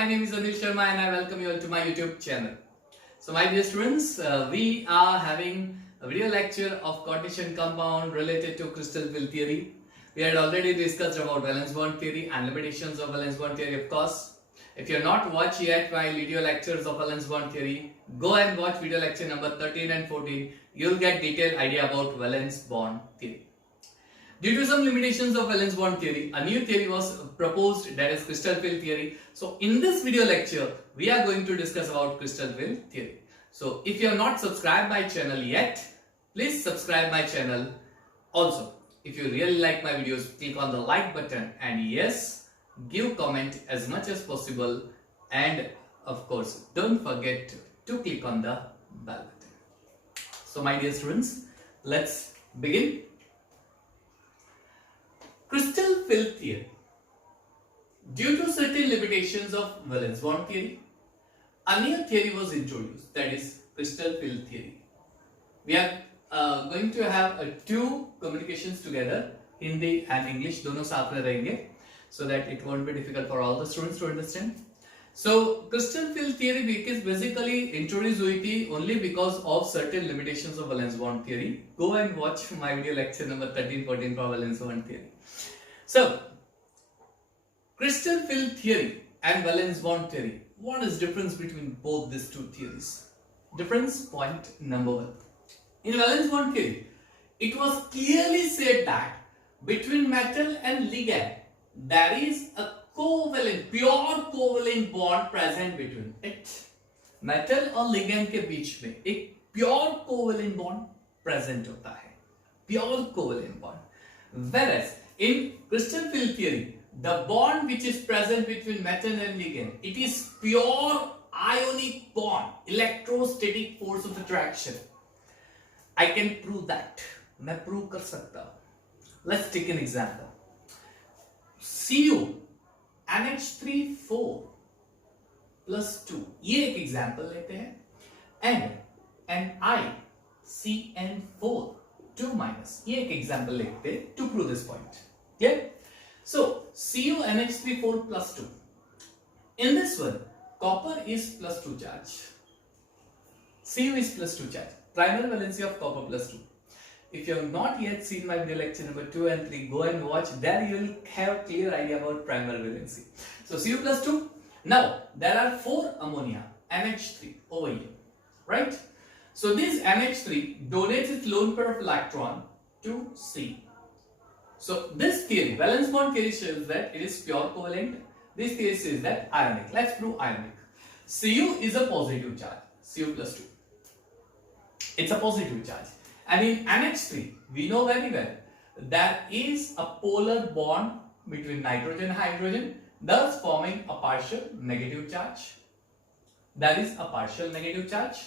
my name is Anil Sharma and I welcome you all to my YouTube channel. So my dear students, we are having a video lecture of coordination compound related to crystal field theory. We had already discussed about valence bond theory and limitations of valence bond theory, of course. If you have not watched yet my video lectures of valence bond theory, go and watch video lecture number 13 and 14. You'll get detailed idea about valence bond theory. Due to some limitations of valence bond theory, a new theory was proposed, that is crystal field theory. So in this video lecture, we are going to discuss about crystal field theory. So if you have not subscribed my channel yet, please subscribe my channel. Also, if you really like my videos, click on the like button and yes, give comment as much as possible, and of course don't forget to click on the bell button. So my dear students, let's begin. Crystal field theory. Due to certain limitations of valence bond theory, a new theory was introduced, that is crystal field theory. We are going to have two communications together, Hindi and English, दोनों साथ में रहेंगे, so that it won't be difficult for all the students to understand. So crystal field theory basically introduced हुई थी only because of certain limitations of valence bond theory. Go and watch my video lecture number 13-14 for valence bond theory. So crystal field theory and valence bond theory, what is difference between both these two theories? Difference point number one. In valence bond theory, it was clearly said that between metal and ligand there is a covalent, pure covalent bond present between it. Metal और ligand के बीच में एक pure covalent bond present होता है, pure covalent bond. Whereas in crystal field theory, the bond which is present between metal and ligand, it is pure ionic bond, electrostatic force of attraction. I can prove that. मैं prove कर सकता हूँ. Let's take an example. Cu NH3 plus 2, ये एक example लेते हैं, and NiCN4 2 minus, ये एक example लेते हैं to prove this point. Clear? So Cu NH3 plus 2. In this one, copper is plus 2 charge. Cu is plus 2 charge. Primary valency of copper plus 2. If you have not yet seen my video lecture number 2 and 3, go and watch. There you will have a clear idea about primary valency. So Cu plus 2. Now there are 4 ammonia NH3 over here, right? So this NH3 donates its lone pair of electron to C. So this theory, valence bond theory, shows that it is pure covalent. This theory says that ionic. Let's prove ionic. Cu is a positive charge. Cu plus 2. It's a positive charge. And in NH3, we know very well there is a polar bond between nitrogen and hydrogen, thus forming a partial negative charge. There is a partial negative charge.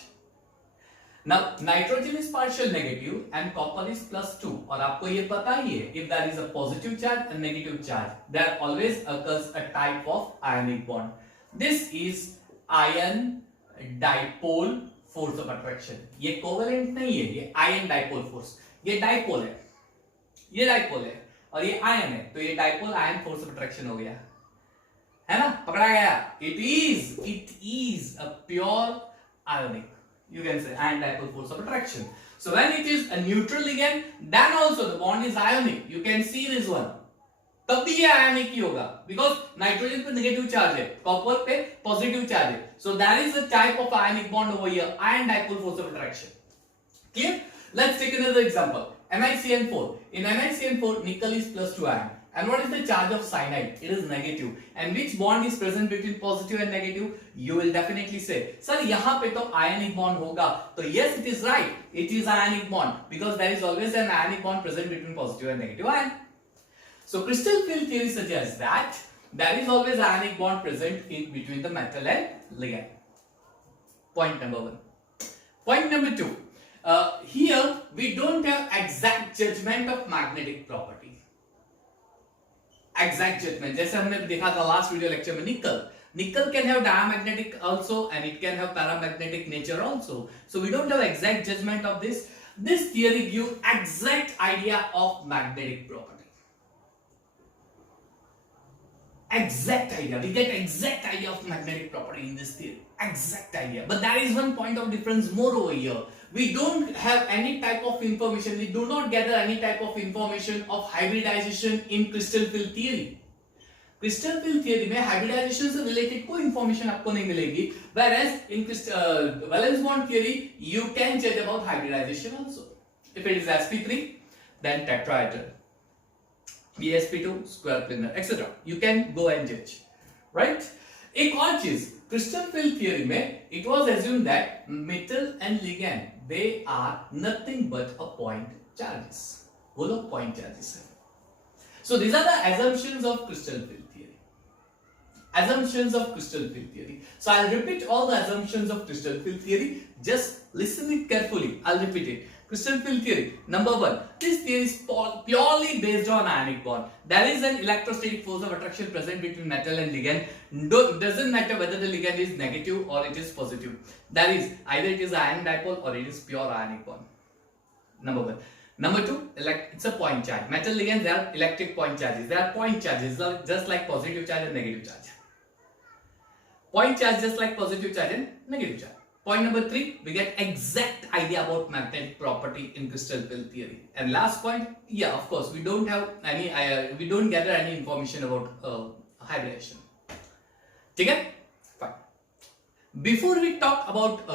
Now nitrogen is partial negative and copper is plus 2. और आपको ये पता ही है, if there is a positive charge and negative charge, there always occurs a type of ionic bond. This is ion dipole force of attraction. ये covalent नहीं है, ये ion dipole force. ये dipole है, ये dipole है और ये ion है, तो ये dipole ion force of attraction हो गया, है ना? पकड़ा गया. It is a pure ionic, you can say, ion dipole force of attraction. So when it is a neutral ligand, then also the bond is ionic. You can see this one. तब भी ये आयनिक ही होगा, because nitrogen पे negative charge है, copper पे positive charge है. So there is a type of ionic bond over here, ion dipole force of attraction. Clear? Let's take another example. NiCN4. In NiCN4, nickel is plus 2 ion. And what is the charge of cyanide? It is negative. And which bond is present between positive and negative? You will definitely say, sir, यहाँ पे तो ionic bond होगा. So yes, it is right. It is ionic bond because there is always an ionic bond present between positive and negative ion. So crystal field theory suggests that there is always ionic bond present in between the metal and ligand. Point number one. Point number two. Here we don't have exact judgment of magnetic property. Exact judgment. जैसे हमने देखा था last video lecture में nickel. Nickel can have diamagnetic also and it can have paramagnetic nature also. So we don't have exact judgment of this. This theory gives exact idea of magnetic property. exact idea. We get exact idea of magnetic property in this theory. Exact idea. But there is one point of difference more over here. We don't have any type of information. We do not gather any type of information of hybridization in crystal field theory. Crystal field theory में hybridisation से related कोई information आपको नहीं मिलेगी, whereas in valence bond theory you can judge about hybridization also. If it is sp3 then tetrahedral, bsp2 square planar etc. you can go and judge, right? एक और चीज crystal field theory में it was assumed that metal and ligand they are nothing but a point charges. वो लोग point charges हैं. So these are the assumptions of crystal field theory. Assumptions of crystal field theory. So I'll repeat all the assumptions of crystal field theory. Just listen it carefully. I'll repeat it. Crystal field theory. Number one, this theory is purely based on ionic bond. There is an electrostatic force of attraction present between metal and ligand. Doesn't matter whether the ligand is negative or it is positive. That is, either it is ion dipole or it is pure ionic bond. Number one. Number two, it's a point charge. Metal ligands, they are electric point charges. They are point charges, just like positive charge and negative charge. Point charge just like positive charge and negative charge. Point number three, we get exact idea about magnetic property in crystal field theory. And last point, yeah, of course, we don't have any, we don't gather any information about hybridization. Okay? Fine. Before we talk about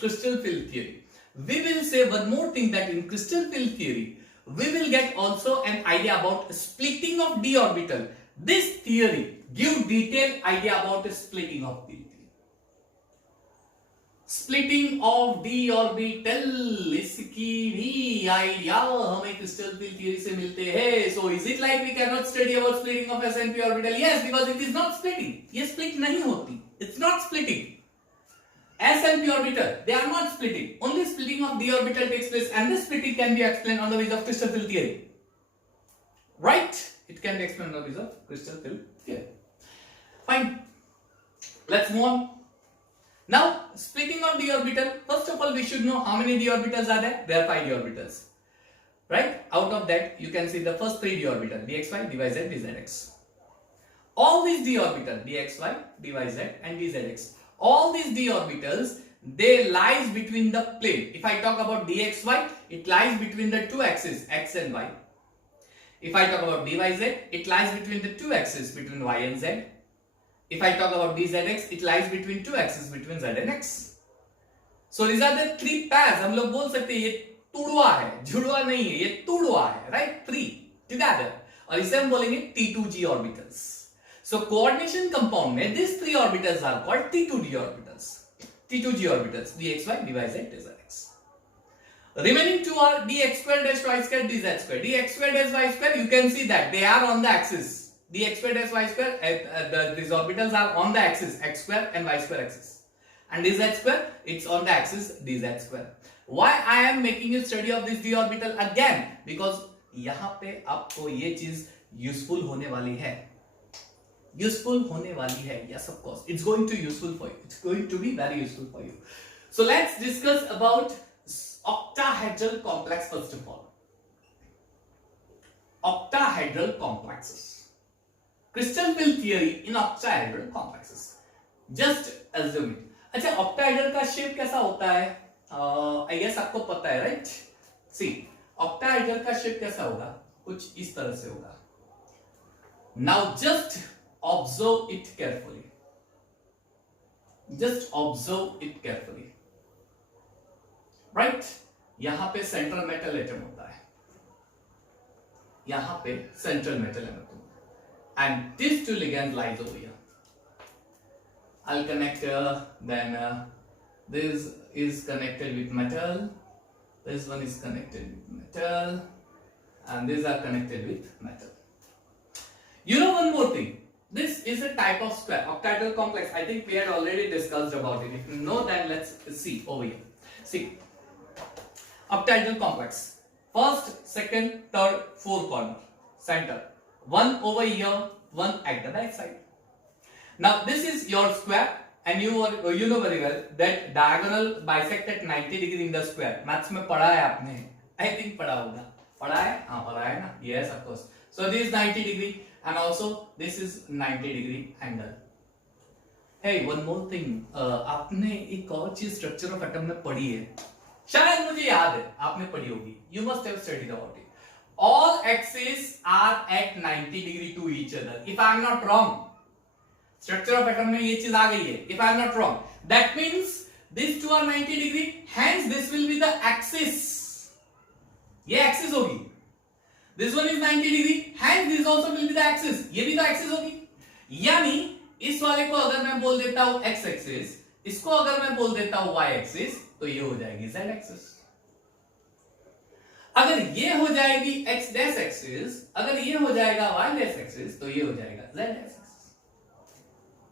crystal field theory, we will say one more thing, that in crystal field theory, we will get also an idea about splitting of d orbital. This theory give detailed idea about splitting of d. Splitting of d orbital, इसकी भी idea हमें crystal field theory से मिलते हैं. So is it like we cannot study about splitting of s and p orbital? Yes, because it is not splitting. ये split नहीं होती. It's not splitting. S and p orbital, they are not splitting. Only splitting of d orbital takes place, and this splitting can be explained on the basis of crystal field theory. Right? It can be explained on the basis of crystal field theory. Fine. Let's move on. Now, splitting of d orbital. First of all, we should know how many d orbitals are there. There are 5 d orbitals. Right? Out of that, you can see the first 3 d orbitals: dxy, dyz, dzx. All these d orbitals, dxy, dyz, and dzx. All these d orbitals, they lies between the plane. If I talk about dxy, it lies between the two axes x and y. If I talk about dyz, it lies between the two axes between y and z. If I talk about dzx, it lies between two axes between z and x. So these are the 3 pairs. हम लोग बोल सकते हैं ये तुड़वा है, जुड़वा नहीं है, ये तुड़वा है, right? 3 together. और इसे हम बोलेंगे T2g orbitals. So coordination compound में these 3 orbitals are called T2d orbitals. T2g orbitals, dxy, dyz, dzx. Remaining 2 are dx square dash y square dz square. Dx square dash y square, you can see that they are on the axis. Dx square dash y square, these orbitals are on the axis x square and y square axis. And dz square, it's on the axis dz square. Why I am making you study of this d orbital again? Because यहाँ पे आपको ये चीज useful होने वाली है. Useful होने वाली है. Yes, of course. It's going to be useful for you. It's going to be very useful for you. So let's discuss about octahedral complex first of all. Octahedral complexes. Crystal field theory in octahedral complexes. Just assume it. अच्छा, octahedral का shape कैसा होता है? I guess आपको पता है, right? See, octahedral का shape कैसा होगा? कुछ इस तरह से होगा. Now just observe it carefully. Just observe it carefully. Right? यहां पे central metal atom होता है. यहां पे central metal atom. And these two ligands lies over here. I'll connect then this is connected with metal. This one is connected with metal. And these are connected with metal. You know one more thing. This is a type of square, octahedral complex. I think we had already discussed about it. If you know, then let's see over here. See, octahedral complex. First, second, third, fourth corner, center. One over here, one at the back side. Now this is your square, and you know very well that diagonal bisect at 90 degree in the square. Maths में पढ़ा है आपने? I think पढ़ा होगा. पढ़ा है? हाँ पढ़ा है ना? Yes, of course. So this is 90 degree. and also this is 90 degree angle. Hey, one more thing, आपने एक और चीज स्ट्रक्चर ऑफ एटम में पढ़ी है, शायद मुझे याद है आपने पढ़ी होगी. You must have studied about it. All axes are at 90 degree to each other. If I am not wrong, structure of atom में ये चीज आ गई है. If I am not wrong, that means these two are 90 degree. Hence this will be the axis. ये axis होगी. This one is 90 degree. Hence this also will be the axis. ये भी तो axis होगी. यानी इस वाले को अगर मैं बोल देता हूं x एक्सिस, इसको अगर मैं बोल देता हूं y एक्सिस, तो ये हो जाएगी z एक्सिस. अगर ये हो जाएगी x डैश एक्सिस, अगर ये हो जाएगा y डैश एक्सिस, तो ये हो जाएगा z axis.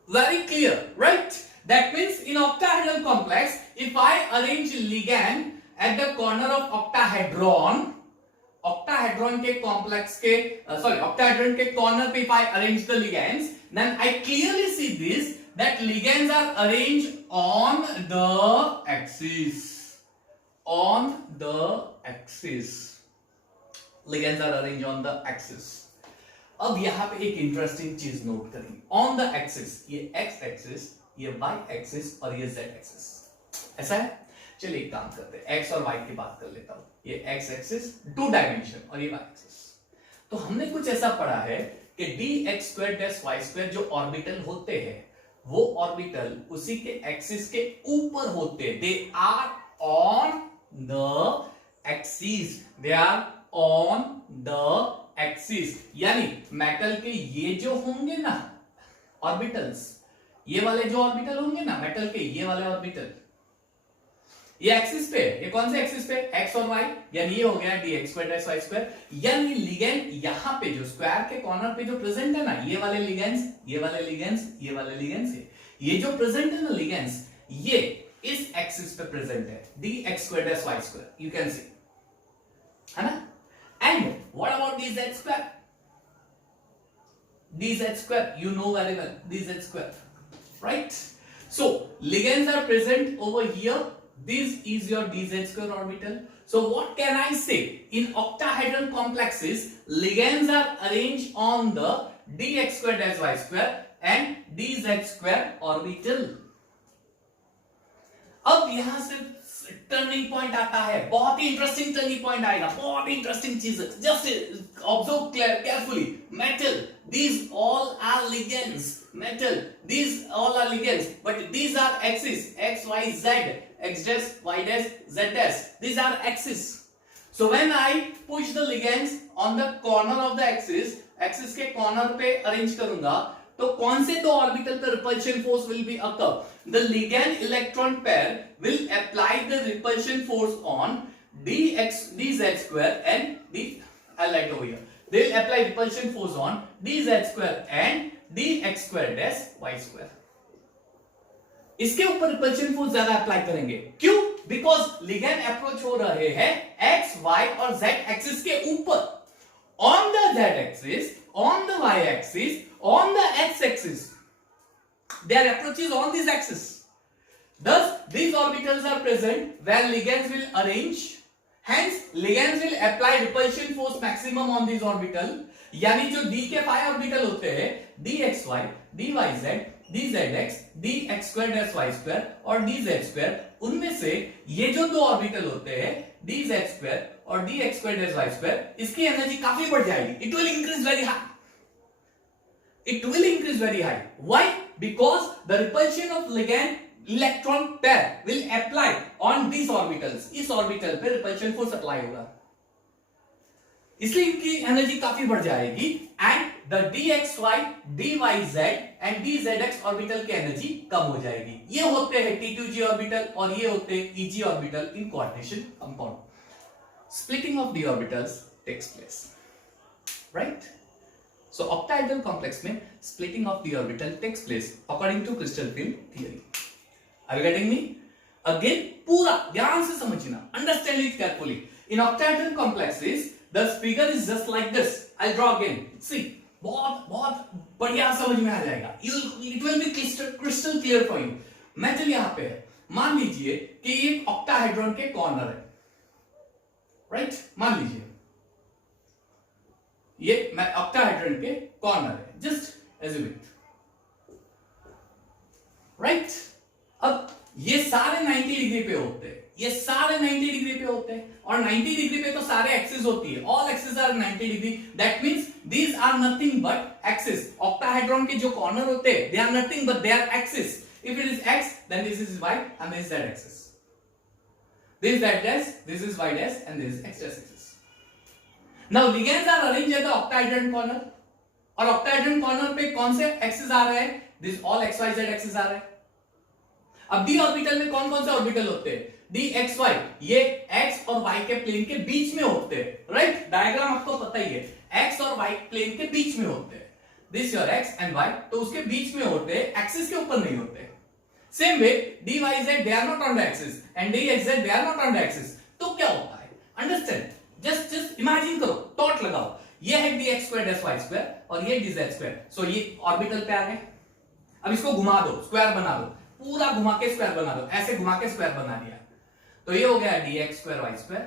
Very clear, right? That means in octahedral complex, if I arrange ligand at the corner of octahedron के कॉम्प्लेक्स के octahedron के कॉर्नर पे if I arrange the ligands, then I clearly see this that ligands are arranged on the axis. On the axis, ligands are arranged on the axis. अब यहां पे एक interesting चीज note करेंगे. On the axis, ये x axis, ये y axis और ये z एक्सिस. ऐसा है. चलिए एक काम करते हैं, x और y की बात कर लेता हूं. ये x एक्सिस 2 डायमेंशन और ये y एक्सिस. तो हमने कुछ ऐसा पढ़ा है कि dx² जो ऑर्बिटल होते हैं, वो ऑर्बिटल उसी के एक्सिस के ऊपर होते हैं. They are on the axis. They are on the axis. यानी मेटल के ये जो होंगे ना ऑर्बिटल्स, ये वाले जो ऑर्बिटल होंगे ना मेटल के, ये वाले ऑर्बिटल ये एक्सिस पे, ये कौन से एक्सिस पे, x और y. यानी ये हो गया dx²y². यानी लिगेंड यहां पे जो स्क्वायर के कॉर्नर पे जो प्रेजेंट है ना, ये वाले लिगेंड्स, ये वाले लिगेंड्स, ये वाले लिगेंड्स, ये जो प्रेजेंट है ना लिगेंड्स, ये इस एक्सिस पे प्रेजेंट है, dx²y². यू कैन सी, है ना. And what about dz²? dz², you know very well, dz², right? So ligands are present over here. This is your dz² orbital. So what can I say? In octahedral complexes, ligands are arranged on the dx²y² and dz² orbital. अब यहां से turning point आता है, बहुत ही interesting turning point आएगा, बहुत ही interesting चीज. Just observe carefully. Metal, these all are ligands. Metal, these all are ligands, but these are axes, x, y, z, x dash, y dash, z dash. These are axes. So when I push the ligands on the corner of the axis, axis के corner पे arrange करूंगा, तो कौन से दो orbital पे repulsion force will be occur? The ligand electron pair will apply the repulsion force on dz² and I'll write over here. They will apply repulsion force on dz² and dx²-y². इसके ऊपर repulsion force ज्यादा apply करेंगे. क्यों? Because ligand approach हो रहे हैं x, y और z axis के ऊपर. On the z axis, on the y axis, on the x axis, their approach is on this axis. Thus, these orbitals are present where ligands will arrange. Hence, ligands will apply repulsion force maximum on these orbital. यानी जो d के phi orbital होते हैं, dxy, dyz, dzx, dx²-y² और dz², उनमें से ये जो दो ऑर्बिटल होते हैं dz² और dx²-y², इसकी एनर्जी काफी बढ़ जाएगी. It will increase very high. It will increase very high. Why? Because the repulsion of ligand electron pair will apply on these orbitals. इस ऑर्बिटल पे रिपल्शन फोर्स अप्लाई होगा, इसलिए इनकी एनर्जी काफी बढ़ जाएगी. And the dxy, dyz and dzx orbital की energy कम हो जाएगी. ये होते हैं T2g ऑर्बिटल और ये होते हैं Eg orbital in coordination compound. Splitting of d orbitals takes place, right? So octahedral complex में splitting of d orbital takes place according to crystal field theory. Are you getting me? Again, पूरा ध्यान से समझना. Understand it carefully. In octahedral complexes, the figure is just like this. I'll draw again. See, बहुत बढ़िया समझ में आ जाएगा. It will be crystal clear for you. Metal यहाँ पे है. मान लीजिए कि ये octahedron के कॉर्नर है, राइट? मान लीजिए ये ऑक्टाहेड्रन के कॉर्नर है, जस्ट एज्यूम इट, राइट। अब ये सारे 90 डिग्री पे होते हैं, ये सारे 90 डिग्री पे होते हैं, और 90 डिग्री पे तो सारे एक्सिस होती है, all axis are 90 degree, that means these are nothing but axis. Octahedron के जो कॉर्नर होते हैं they are nothing but they are axis. If it is x then this is y and this is z axis, this is z dash, this is y dash and this is x dash axis. Now ligands are arranged at the octahedron corner, और octahedron corner पे कौन से axis आ रहे हैं, this all x y z axis आ रहे हैं। अब d ऑर्बिटल में कौन कौन से ऑर्बिटल होते हैं, d x y, ये x और y के प्लेन के बीच में होते हैं, राइट। डायग्राम आपको पता ही है, x और y प्लेन के बीच में होते हैं, this your x and y, तो उसके बीच में होते हैं, एक्सिस के ऊपर नहीं होते। Same way dy z they are not on the axis and dx z they are not on the axis, तो क्या होता है, अंडरस्टैंड, जस्ट इमेजिन करो, थॉट लगाओ, ये है dx square dash y square और ये dz square, सो ये ऑर्बिटल पे आ गए। अब इसको घुमा दो, स्क्वायर बना दो, पूरा घुमा के स्क्वायर बना दो, ऐसे घुमा के स्क्वायर बना दिया, तो ये हो गया dx square y square,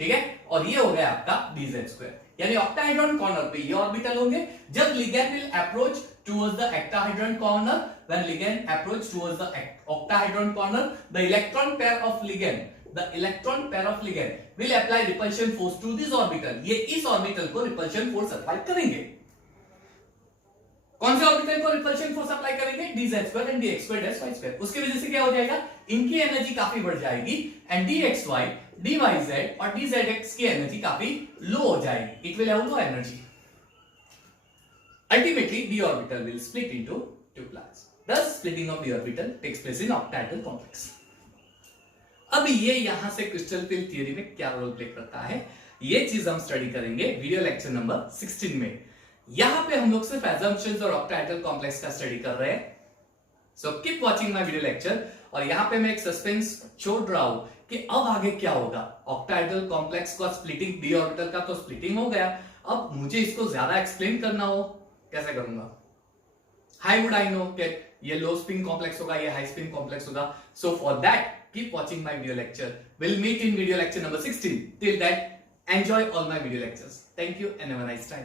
ठीक है, और ये हो गया आपका dz square। यानी ऑक्टाहेड्रॉन कॉर्नर पे ये ऑर्बिटल होंगे। जब ligand will approach towards the octahedron corner, when ligand approach towards the octahedron corner, the electron pair of ligand will apply repulsion force to this orbital। ये इस orbital को repulsion force apply करेंगे। कौन से orbital को repulsion force apply करेंगे, dz square and dx square dash y square। उसकी वजह से क्या हो जाएगा, इनकी एनर्जी काफी बढ़ जाएगी, एंड dxy, dyz और dzx की एनर्जी काफी लो हो जाएगी, it will have low energy. Ultimately, d orbital will split into two parts. Thus, splitting of d orbital takes place in octahedral complex. अब ये यहां से क्रिस्टल फील्ड थ्योरी में क्या रोल प्ले करता है, ये चीज हम स्टडी करेंगे वीडियो लेक्चर नंबर 16 में। यहां पे हम लोग सिर्फ assumptions और octahedral complex का स्टडी कर रहे हैं। So keep watching my video lecture। और यहां पे मैं एक सस्पेंस छोड़ रहा हूं कि अब आगे क्या होगा। octahedral complex का स्प्लिटिंग, d ऑर्बिटल का तो स्प्लिटिंग हो गया, अब मुझे इसको ज्यादा एक्सप्लेन करना हो, कैसे करूंगा। हाउ वुड आई नो कि ये लो स्पिन कॉम्प्लेक्स होगा, ये हाई स्पिन कॉम्प्लेक्स होगा। So for that keep watching my video lecture. Will meet in video lecture number 16। Till that enjoy all my video lectures. Thank you and have a nice time.